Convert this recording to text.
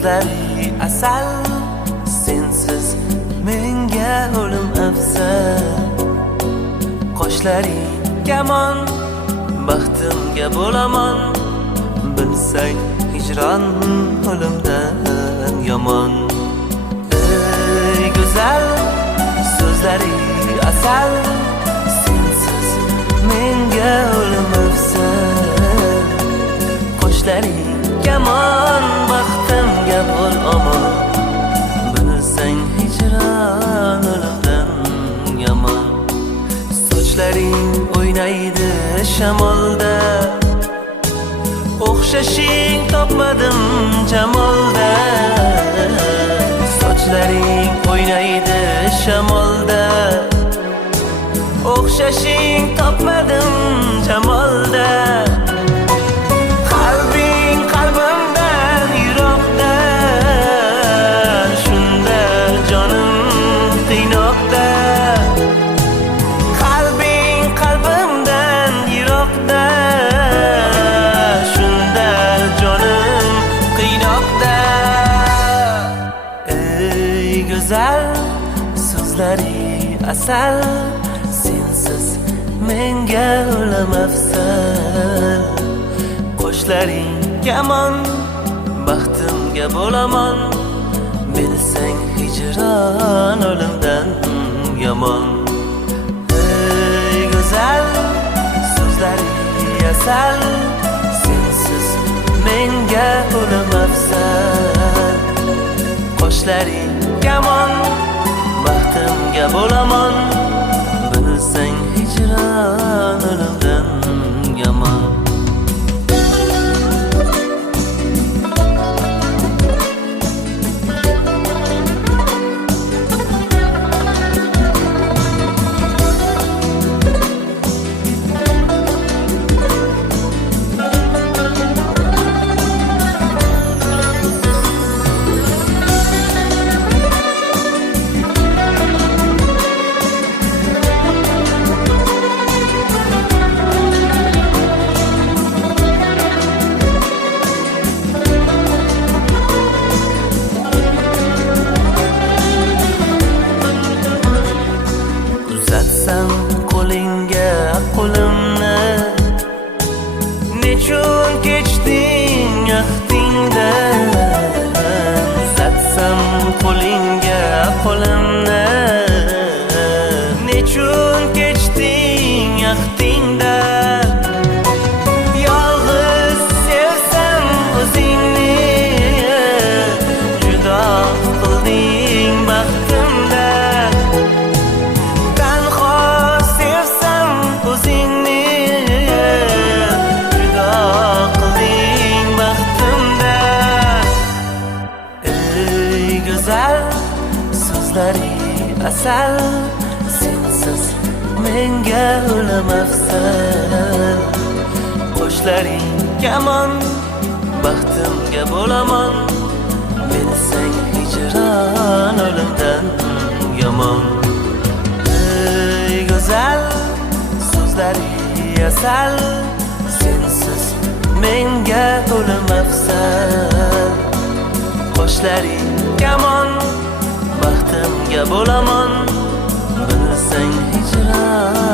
so'zlari asal, sensiz menga o'lim afzal. Qoshlaring kamon, baxtimga bo'laman, bilsang hijron o'limdan yomon. Ey go'zal, so'zlari asal, sensiz menga o'lim afzal. Qoshlaring kamon, baxtimga bo'l omon, bilsang hijron o'limdan yomon. Sochlaring o'ynaydi shamolda, o'xshashing topmadim jamolda. Sochlaring o'ynaydi shamolda, o'xshashing topmadim jamolda. Qalbing qalbimdan yiroqda, shunda jonim qiynoqda. Qalbing qalbimdan yiroqda, shunda jonim qiynoqda. Ey go'zal, so'zlari asal, sensiz menga o'lim afzal. Qoshlaring kamon, baxtimga bo'laman, bilsang hijron o'limdan yomon. Ey go'zal, so'zlari asal, sensiz menga o'lim afzal. Qoshlaring kamon, baxtimga bo'laman, bilsang hijron o'limdan yomon. Uzatsam qo'lingga qo'limni, nechun kechding ahdingdan. Uzatsam qo'lingga qo'limni, nechun kechding ahdingdan. Yolg'iz sevsam o'zingni, judo qilding baxtimdan. Tanho sevsam o'zingni, judo qilding baxtimdan. Ey go'zal, so'zlari asal, sensiz menga o'lim afzal. Qoshlaring kamon, baxtimga bo'laman, bilsang hijron o'limdan yomon. Ey go'zal, so'zlari asal, sensiz menga o'lim afzal. Qoshlaring kamon, baxtimga bo'laman, bilsang hijron